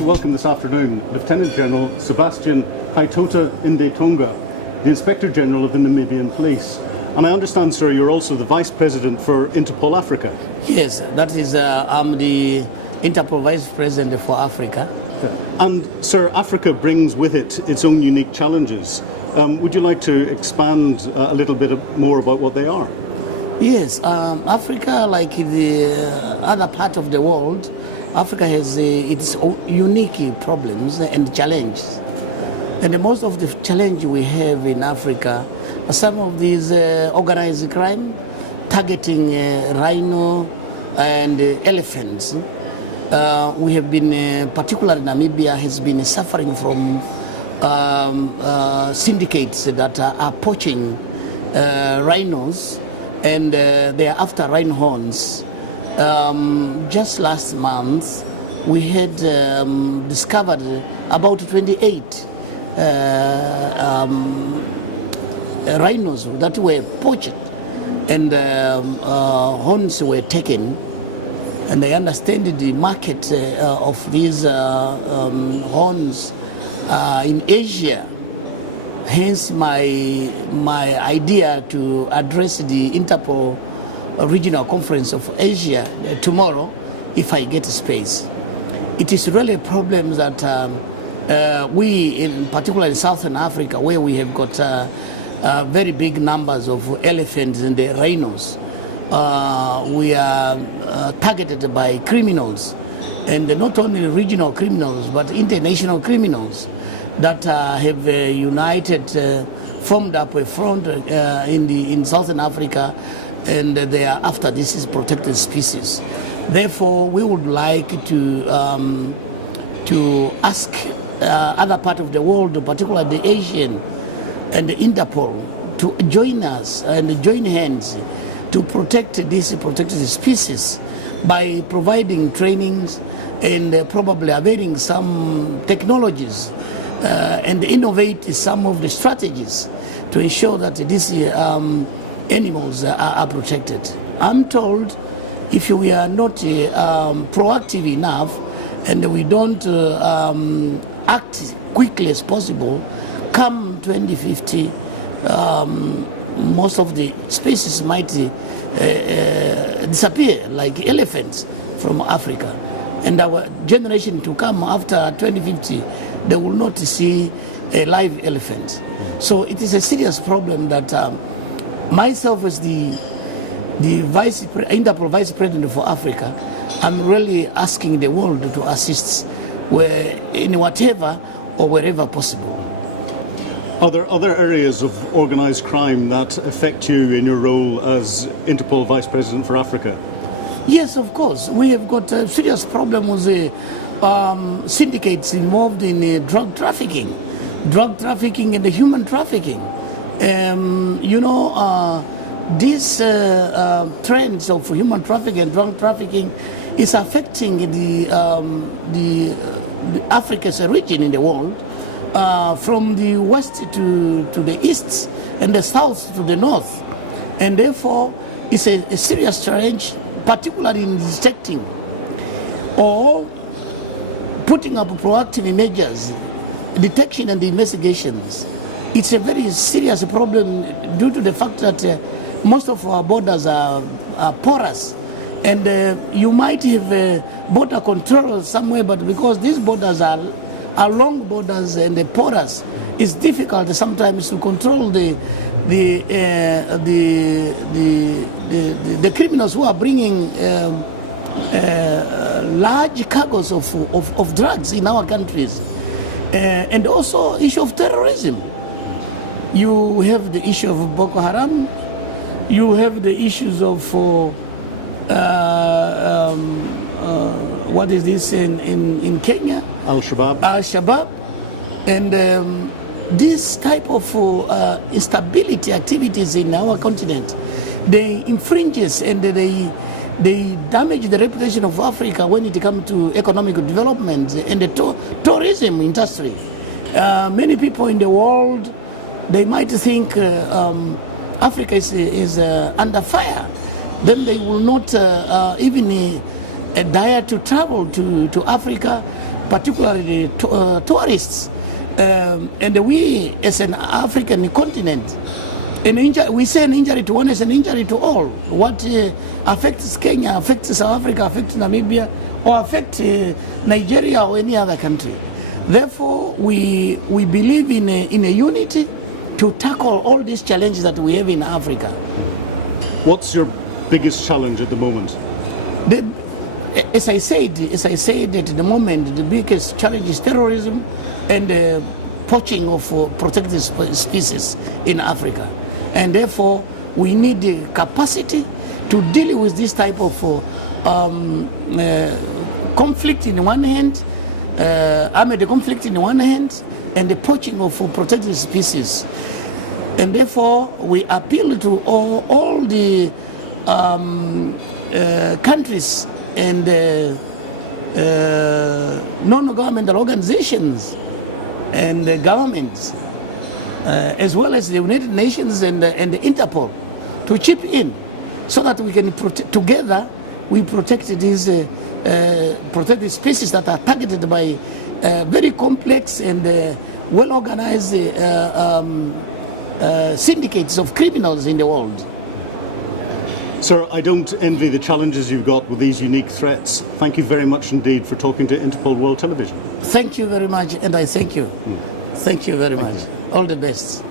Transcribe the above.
Welcome this afternoon Lieutenant General Sebastian Ndeitunga, the Inspector General of the Namibian Police. And I understand, sir, you're also the Vice President for Interpol Africa. Yes, that is, I'm the Interpol Vice President for Africa. And, sir, Africa brings with it its own unique challenges. Would you like to expand a little bit more about what they are? Yes, Africa, like the other part of the world, Africa has its unique problems and challenges. And most of the challenge we have in Africa are some of these organized crime, targeting rhino and elephants. We have been, particularly Namibia, has been suffering from syndicates that are poaching rhinos, and they are after rhino horns. Just last month, we had discovered about 28 rhinos that were poached, and horns were taken. And I understand the market of these horns in Asia. Hence my idea to address the Interpol Regional Conference of Asia tomorrow, if I get space. It is really a problem that we, in particular in Southern Africa, where we have got very big numbers of elephants and the rhinos, we are targeted by criminals, and not only regional criminals but international criminals that have united, formed up a front in Southern Africa, and they are after this protected species. Therefore, we would like to ask other part of the world, particularly the Asian and the Interpol, to join us and join hands to protect this protected species by providing trainings and probably availing some technologies and innovate some of the strategies to ensure that these animals are protected. I'm told if we are not proactive enough and we don't act quickly as possible, come 2050, most of the species might disappear, like elephants from Africa. And our generation to come after 2050, they will not see a live elephant. So it is a serious problem that myself as the Interpol Vice President for Africa, I'm really asking the world to assist in whatever or wherever possible. Are there other areas of organised crime that affect you in your role as Interpol Vice President for Africa? Yes, of course. We have got a serious problem with the syndicates involved in drug trafficking and the human trafficking. These trends of human trafficking and drug trafficking is affecting the Africa's region in the world, from the west to the east and the south to the north. And therefore, it's a serious challenge, particularly in detecting or putting up proactive measures, detection and investigations. It's a very serious problem due to the fact that most of our borders are porous, and you might have border control somewhere, but because these borders are long borders and the porous, it's difficult sometimes to control the criminals who are bringing large cargoes of drugs in our countries, and also issue of terrorism. You have the issue of Boko Haram. You have the issues of what is this in Kenya? Al-Shabaab. And this type of instability activities in our continent, they infringes and they they damage the reputation of Africa when it comes to economic development and the tourism industry. Many people in the world, they might think Africa is under fire. Then they will not even dare to travel to Africa, particularly tourists. And we, as an African continent, we say an injury to one is an injury to all. What affects Kenya, affects South Africa, affects Namibia, or affects Nigeria or any other country. Therefore, we believe in a unity to tackle all these challenges that we have in Africa. What's your biggest challenge at the moment? As I said at the moment, the biggest challenge is terrorism and poaching of protected species in Africa. And therefore, we need the capacity to deal with this type of conflict in one hand, armed conflict in one hand, and the poaching of protected species. And therefore, we appeal to all the countries and non-governmental organizations and governments, as well as the United Nations and the Interpol, to chip in so that we can together we protect these protected species that are targeted by very complex and well-organized syndicates of criminals in the world. Sir, I don't envy the challenges you've got with these unique threats. Thank you very much indeed for talking to Interpol World Television. Thank you very much, and I thank you. Thank you very much. All the best.